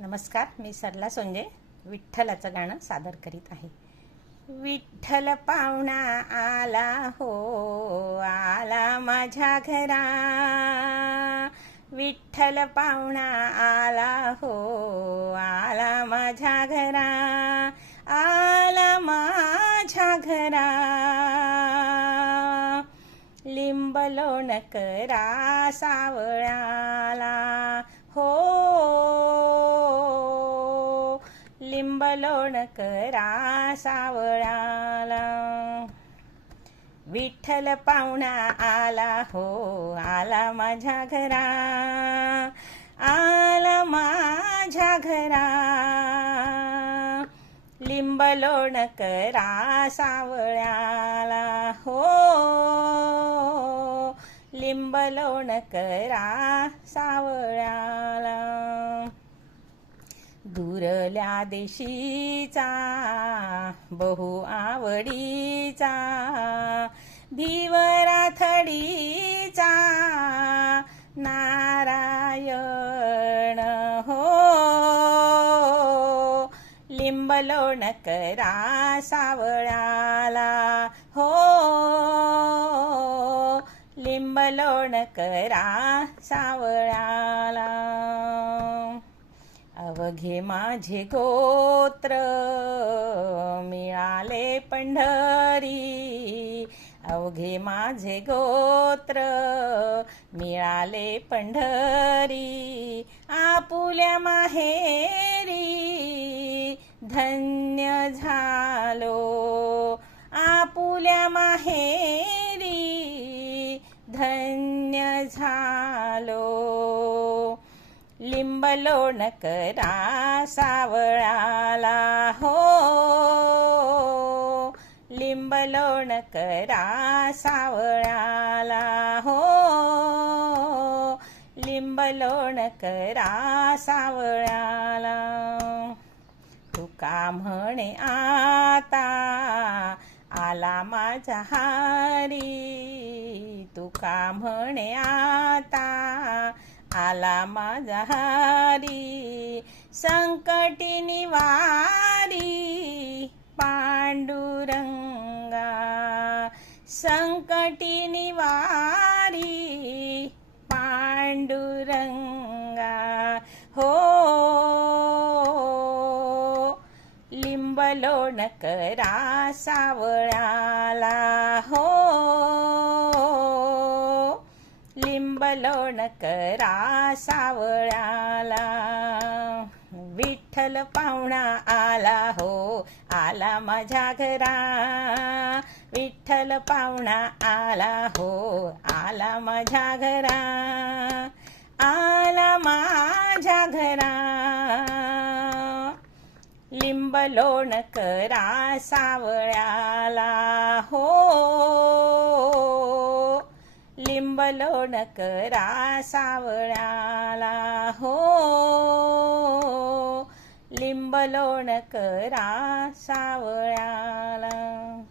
नमस्कार, मी सरला सोंजे विठ्ठलाचं गाणं सादर करीत आहे. विठ्ठल पाहुणा आला हो, आला माझ्या घरा. विठ्ठल पाहुणा आला हो, आला माझ्या घरा. आला माझ्या घरा. लिंब लोण करा सावळ्याला हो, लिंब लोण करा सावळ्याला. विठ्ठल पाहुणा आला हो, आला माझ्या घरा. आला माझ्या घरा. लिंब लोण करा सावळ्याला हो, लिंब लोण करा सावळ्याला. दूरल्या देशीचा बहु आवडीचा, भिवरा थडीचा नारायण हो. लिंब लोण करा सावळ्याला हो, लिंब लोण करा सावळ्याला. अवघे माझे गोत्र मिळाले पंढरी. अवघे माझे गोत्र मिळाले पंढरी. आपुल्या माहेरी धन्य झालो. आपुल्या माहेरी धन्य झालो. लिंब लोण करा सावळ्याला हो, लिंब लोण करा सावळ्याला हो, लिंब लोण करा सावळ्याला. तुका म्हणे आता आला माझा हारी. तुका म्हणे आता आला माझा हारी. संकटी निवारी पांडुरंगा. संकटी निवारी पांडुरंगा हो. लिंब लोण करा सावळ्याला हो, लिंब लोण करा सावळ्याला. विठ्ठल पाहुणा आला हो, आला माझ्या घरा. विठ्ठल पाहुणा आला हो, आला माझ्या घरा. आला माझ्या घरा. लिंब लोण करा सावळ्याला हो, लिंब लोण करा सावळ्याला हो, लिंब लोण करा सावळ्याला.